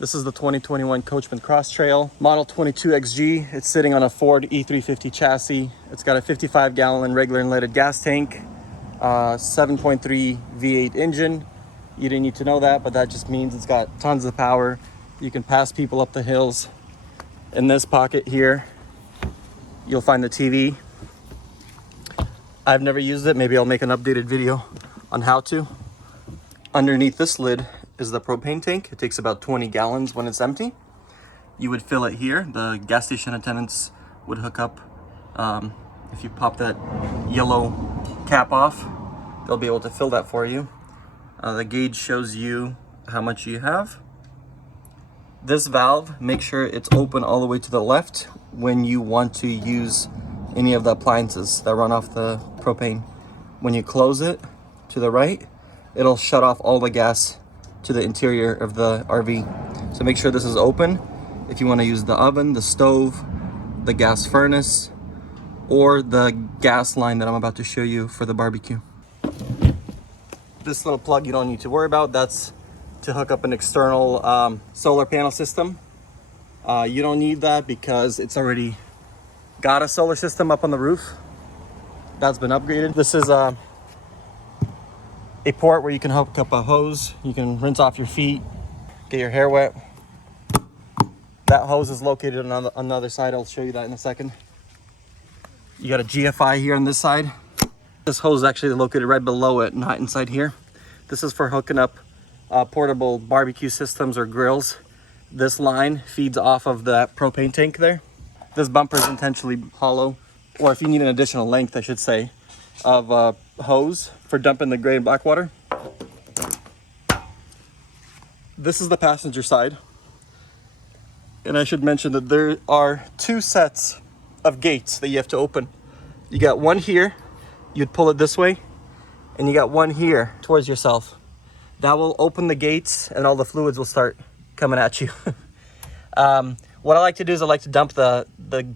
This is the 2021 Coachmen Crosstrail, model 22XG. It's sitting on a Ford E350 chassis. It's got a 55-gallon regular unleaded gas tank, 7.3 V8 engine. You didn't need to know that, but that just means it's got tons of power. You can pass people up the hills. In this pocket here, you'll find the TV. I've never used it. Maybe I'll make an updated video on how to. Underneath this lid is the propane tank. It takes about 20 gallons when it's empty. You would fill it here. The gas station attendants would hook up. If you pop that yellow cap off, they'll be able to fill that for you. The gauge shows you how much you have. This valve, make sure it's open all the way to the left when you want to use any of the appliances that run off the propane. When you close it to the right, it'll shut off all the gas to the interior of the RV. So make sure this is open if you want to use the oven, the stove, the gas furnace, or the gas line that I'm about to show you for the barbecue. This little plug you don't need to worry about. That's to hook up an external solar panel system. You don't need that because it's already got a solar system up on the roof. That's been upgraded. This is a port where you can hook up a hose. You can rinse off your feet, get your hair wet. That hose is located on the other side. I'll show you that in a second. You got a GFI here on this side. This hose is actually located right below it, not inside here. This is for hooking up portable barbecue systems or grills. This line feeds off of the propane tank there. This bumper is intentionally hollow, or if you need an additional length, I should say, of hose for dumping the gray and black water. This is the passenger side. And I should mention that there are two sets of gates that you have to open. You got one here, you'd pull it this way, and you got one here towards yourself. That will open the gates and all the fluids will start coming at you. What I like to do is I like to dump the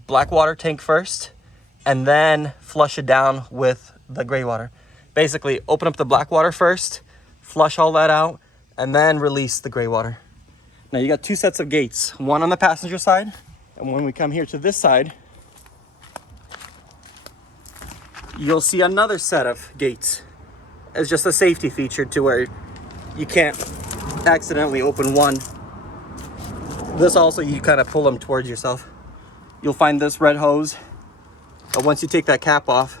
black water tank first and then flush it down with the gray water. Basically, open up the black water first, flush all that out, and then release the gray water. Now you got two sets of gates, one on the passenger side, and when we come here to this side, you'll see another set of gates. It's just a safety feature to where you can't accidentally open one. This also, you kind of pull them towards yourself. You'll find this red hose. But once you take that cap off,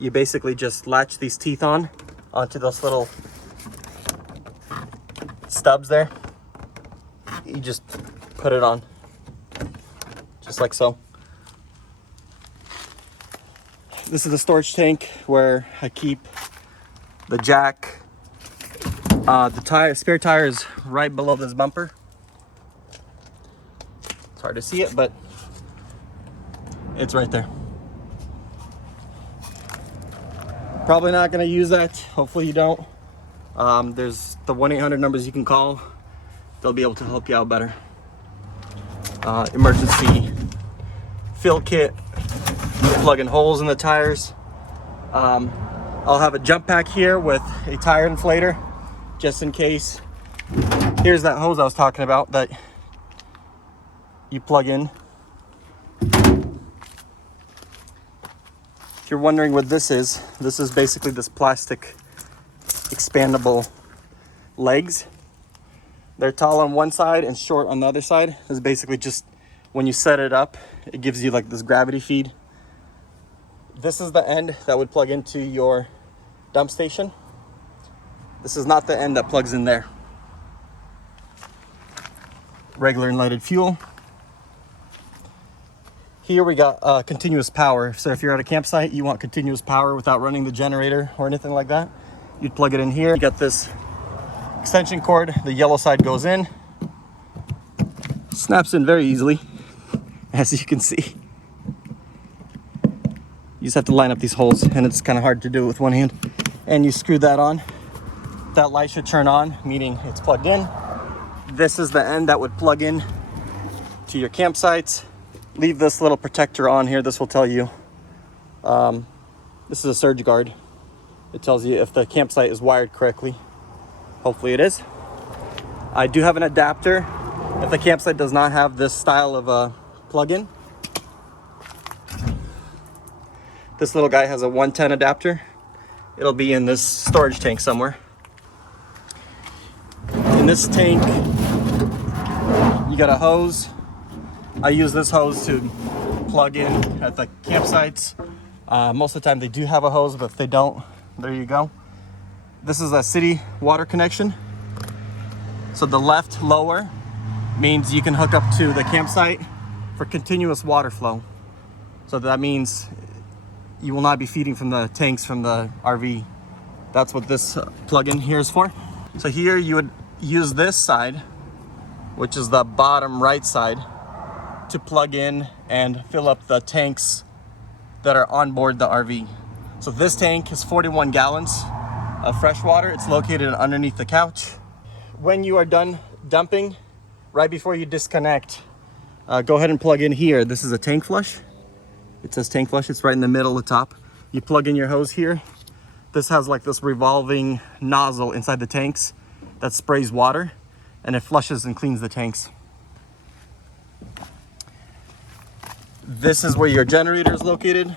you basically just latch these teeth onto those little stubs there. You just put it on, just like so. This is the storage tank where I keep the jack. The spare tire is right below this bumper. It's hard to see it, but it's right there. Probably not going to use that. Hopefully you don't. There's the 1-800 numbers you can call. They'll be able to help you out better. Emergency fill kit, plugging holes in the tires. I'll have a jump pack here with a tire inflator, just in case. Here's that hose I was talking about that you plug in. If you're wondering what this is basically this plastic expandable legs. They're tall on one side and short on the other side. It's basically just when you set it up, it gives you like this gravity feed. This is the end that would plug into your dump station. This is not the end that plugs in there. Regular unleaded fuel. Here we got continuous power. So if you're at a campsite, you want continuous power without running the generator or anything like that, you'd plug it in here. You got this extension cord. The yellow side goes in. Snaps in very easily, as you can see. You just have to line up these holes, and it's kind of hard to do it with one hand. And you screw that on. That light should turn on, meaning it's plugged in. This is the end that would plug in to your campsites. Leave this little protector on here. This will tell you. This is a surge guard. It tells you if the campsite is wired correctly. Hopefully it is. I do have an adapter If the campsite does not have this style of a plug-in, this little guy has a 110 adapter. It'll be in this storage tank somewhere. In this tank, you got a hose. I use this hose to plug in at the campsites. Most of the time they do have a hose, but if they don't, there you go. This is a city water connection. So the left lower means you can hook up to the campsite for continuous water flow. So that means you will not be feeding from the tanks from the RV. That's what this plug-in here is for. So here you would use this side, which is the bottom right side, to plug in and fill up the tanks that are on board the RV. So this tank is 41 gallons of fresh water. It's located underneath the couch. When you are done dumping, right before you disconnect, go ahead and plug in here. This is a tank flush. It says tank flush. It's right in the middle of the top. You plug in your hose here. This has like this revolving nozzle inside the tanks that sprays water, and it flushes and cleans the tanks. This is where your generator is located.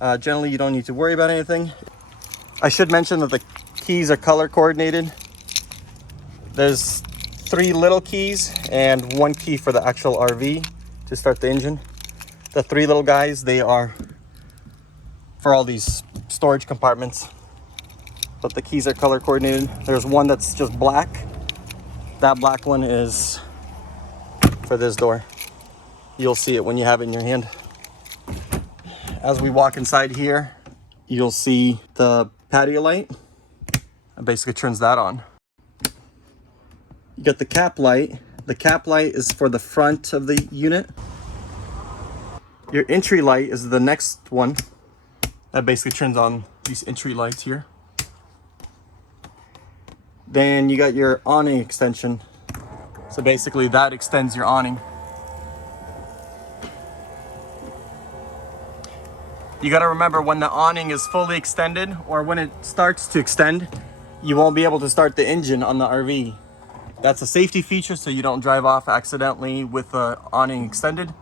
Generally, you don't need to worry about anything. I should mention that the keys are color coordinated. There's 3 little keys and 1 key for the actual RV to start the engine. The 3 little guys, they are for all these storage compartments, but the keys are color coordinated. There's one that's just black. That black one is for this door. You'll see it when you have it in your hand. As we walk inside here, you'll see the patio light. It basically turns that on. You got the cap light. The cap light is for the front of the unit. Your entry light is the next one. That basically turns on these entry lights here. Then you got your awning extension. So basically that extends your awning. You got to remember, when the awning is fully extended, or when it starts to extend, you won't be able to start the engine on the RV. That's a safety feature, so you don't drive off accidentally with the awning extended.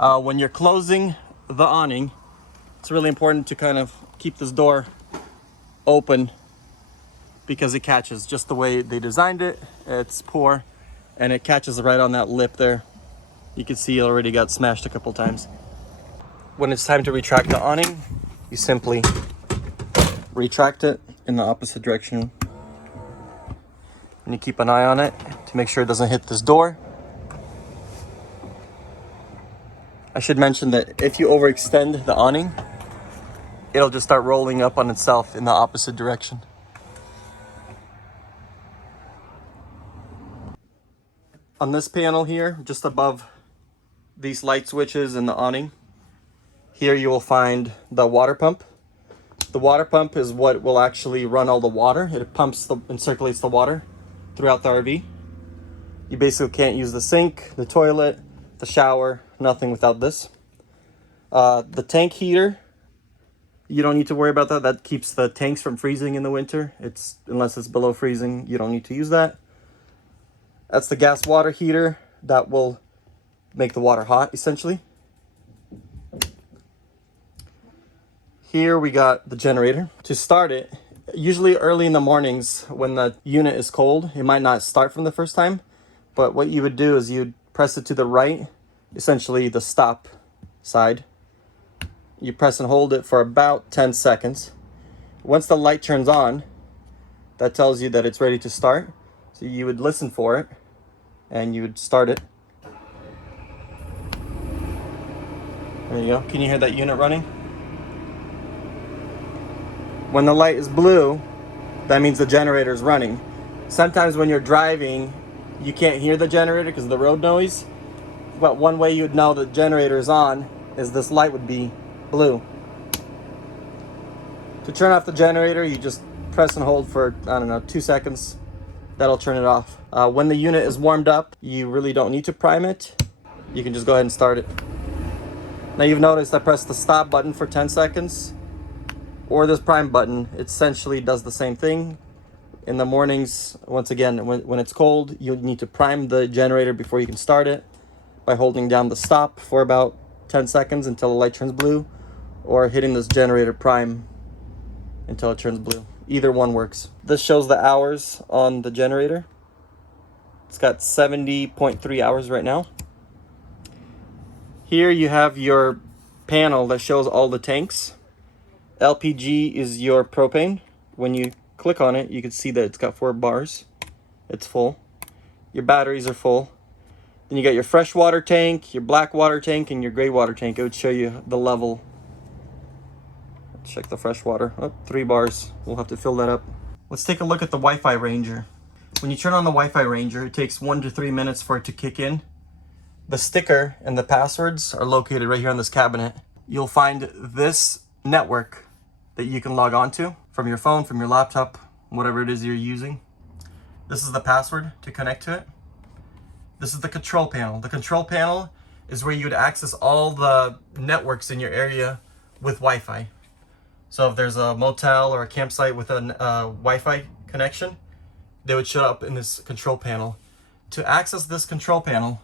When you're closing the awning, it's really important to kind of keep this door open, because it catches just the way they designed it. It's poor, and it catches right on that lip there. You can see it already got smashed a couple times. When it's time to retract the awning, you simply retract it in the opposite direction. And you keep an eye on it to make sure it doesn't hit this door. I should mention that if you overextend the awning, it'll just start rolling up on itself in the opposite direction. On this panel here, just above these light switches and the awning, here you will find the water pump. The water pump is what will actually run all the water. It pumps and circulates the water throughout the RV. You basically can't use the sink, the toilet, the shower, nothing without this. The tank heater, you don't need to worry about that. That keeps the tanks from freezing in the winter. Unless it's below freezing, you don't need to use that. That's the gas water heater that will make the water hot, essentially. Here we got the generator. To start it, usually early in the mornings when the unit is cold, it might not start from the first time, but what you would do is you'd press it to the right, essentially the stop side. You press and hold it for about 10 seconds. Once the light turns on, that tells you that it's ready to start. So you would listen for it and you would start it. There you go. Can you hear that unit running? When the light is blue, that means the generator is running. Sometimes when you're driving, you can't hear the generator because of the road noise. But one way you'd know the generator is on is this light would be blue. To turn off the generator, you just press and hold for, 2 seconds. That'll turn it off. When the unit is warmed up, you really don't need to prime it. You can just go ahead and start it. Now you've noticed I pressed the stop button for 10 seconds. Or this prime button. It essentially does the same thing. In the mornings, once again, when it's cold, you need to prime the generator before you can start it by holding down the stop for about 10 seconds until the light turns blue, or hitting this generator prime until it turns blue. Either one works. This shows the hours on the generator. It's got 70.3 hours right now. Here you have your panel that shows all the tanks. LPG is your propane. When you click on it, you can see that it's got 4 bars. It's full. Your batteries are full. Then you got your fresh water tank, your black water tank, and your gray water tank. It would show you the level. Let's check the fresh water. Oh, 3 bars. We'll have to fill that up. Let's take a look at the Wi-Fi Ranger. When you turn on the Wi-Fi Ranger, it takes 1 to 3 minutes for it to kick in. The sticker and the passwords are located right here on this cabinet. You'll find this network that you can log on to from your phone, from your laptop, whatever it is you're using. This is the password to connect to it. This is the control panel. The control panel is where you would access all the networks in your area with Wi-Fi. So if there's a motel or a campsite with a Wi-Fi connection, they would show up in this control panel. To access this control panel,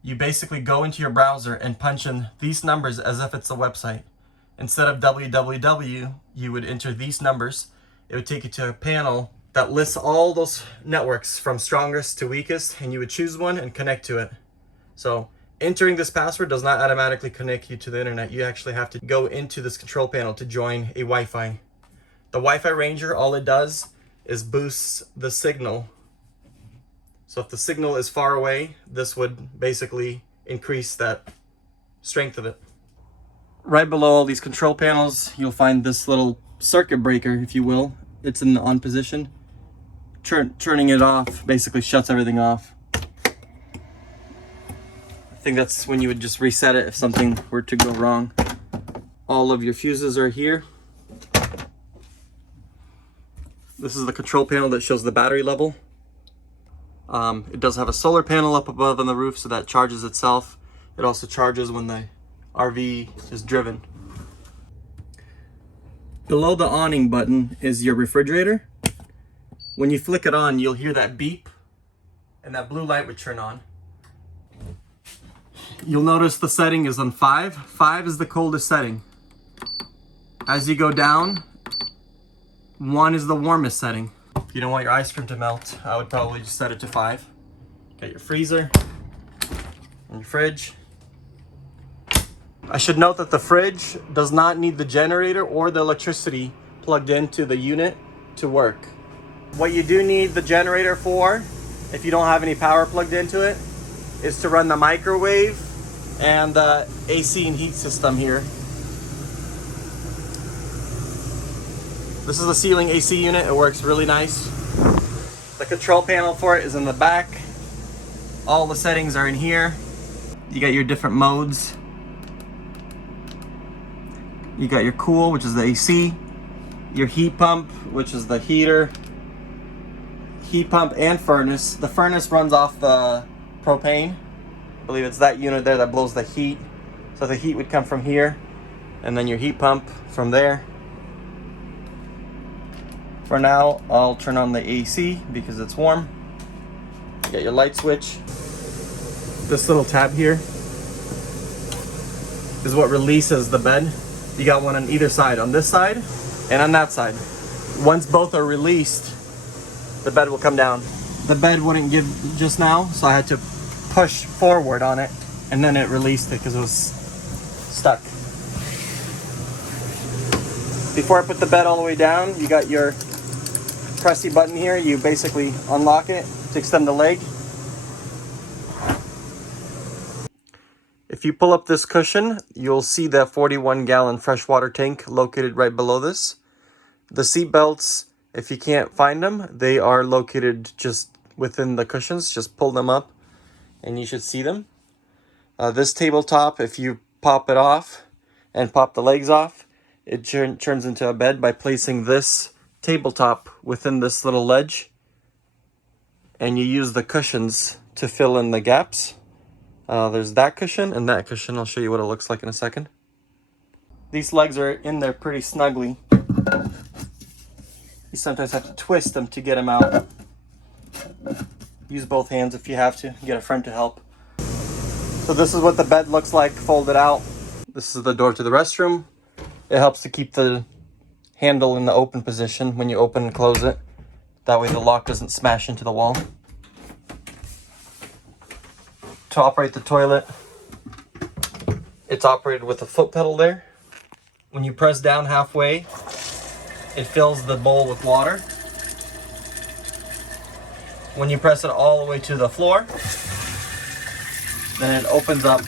you basically go into your browser and punch in these numbers as if it's a website. Instead of www, you would enter these numbers. It would take you to a panel that lists all those networks from strongest to weakest, and you would choose one and connect to it. So entering this password does not automatically connect you to the internet. You actually have to go into this control panel to join a Wi-Fi. The Wi-Fi Ranger, all it does is boosts the signal. So if the signal is far away, this would basically increase that strength of it. Right below all these control panels, you'll find this little circuit breaker, if you will. It's in the on position. Turning it off basically shuts everything off. I think that's when you would just reset it if something were to go wrong. All of your fuses are here. This is the control panel that shows the battery level. It does have a solar panel up above on the roof, so that charges itself. It also charges when the RV is driven. Below the awning button is your refrigerator. When you flick it on, you'll hear that beep, and that blue light would turn on. You'll notice the setting is on 5. 5 is the coldest setting. As you go down, 1 is the warmest setting. If you don't want your ice cream to melt, I would probably just set it to 5. Got your freezer and your fridge. I should note that the fridge does not need the generator or the electricity plugged into the unit to work. What you do need the generator for, if you don't have any power plugged into it, is to run the microwave and the AC and heat system here. This is a ceiling AC unit. It works really nice. The control panel for it is in the back. All the settings are in here. You got your different modes. You got your cool, which is the AC, your heat pump, which is the heater, heat pump and furnace. The furnace runs off the propane. I believe it's that unit there that blows the heat. So the heat would come from here, and then your heat pump from there. For now, I'll turn on the AC because it's warm. You got your light switch. This little tab here is what releases the bed. You got one on either side, on this side and on that side. Once both are released, the bed will come down. The bed wouldn't give just now, so I had to push forward on it, and then it released it because it was stuck. Before I put the bed all the way down, you got your pressy button here. You basically unlock it to extend the leg. If you pull up this cushion, you'll see that 41-gallon freshwater tank located right below this. The seat belts, if you can't find them, they are located just within the cushions. Just pull them up and you should see them. This tabletop, if you pop it off and pop the legs off, it turns into a bed by placing this tabletop within this little ledge, and you use the cushions to fill in the gaps. There's that cushion and that cushion. I'll show you what it looks like in a second. These legs are in there pretty snugly. You sometimes have to twist them to get them out. Use both hands if you have to. Get a friend to help. So this is what the bed looks like folded out. This is the door to the restroom. It helps to keep the handle in the open position when you open and close it. That way the lock doesn't smash into the wall. To operate the toilet, it's operated with a foot pedal there. When you press down halfway, it fills the bowl with water. When you press it all the way to the floor, then it opens up.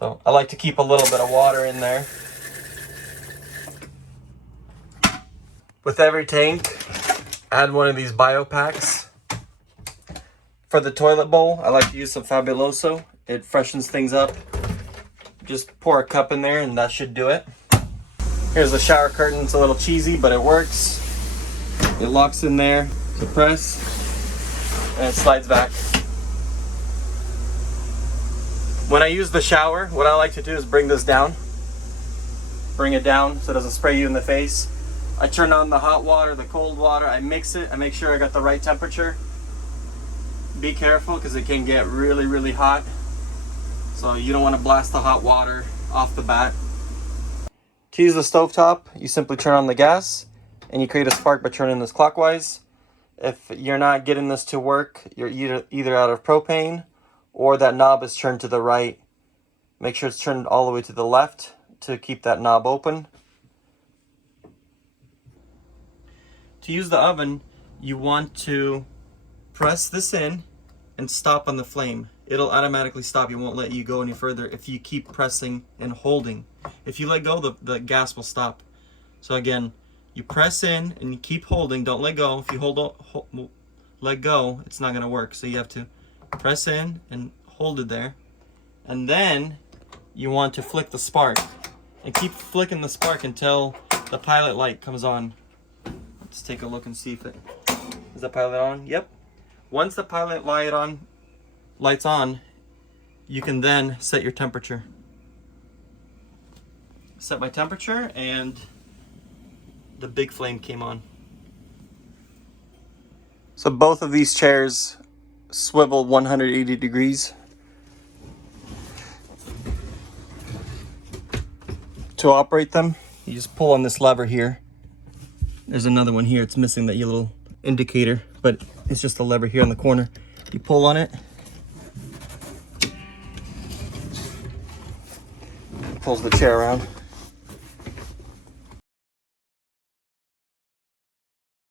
So I like to keep a little bit of water in there. With every tank, add one of these bio packs. For the toilet bowl, I like to use some Fabuloso. It freshens things up. Just pour a cup in there and that should do it. Here's the shower curtain. It's a little cheesy, but it works. It locks in there to press and it slides back. When I use the shower, what I like to do is bring this down. Bring it down so it doesn't spray you in the face. I turn on the hot water, the cold water, I mix it, I make sure I got the right temperature. Be careful because it can get really, really hot. So you don't want to blast the hot water off the bat. To use the stovetop, you simply turn on the gas and you create a spark by turning this clockwise. If you're not getting this to work, you're either out of propane or that knob is turned to the right. Make sure it's turned all the way to the left to keep that knob open. To use the oven, you want to press this in and stop on the flame. It'll automatically stop. It won't let you go any further if you keep pressing and holding. If you let go, the gas will stop. So again, you press in and you keep holding. Don't let go. If you let go, it's not going to work. So you have to press in and hold it there. And then you want to flick the spark. And keep flicking the spark until the pilot light comes on. Let's take a look and see if it is the pilot on. Yep. Once the pilot light's on, you can then set your temperature. Set my temperature and the big flame came on. So both of these chairs swivel 180 degrees. To operate them, you just pull on this lever here. There's another one here. It's missing that little indicator, but it's just a lever here in the corner. You pull on it. It pulls the chair around.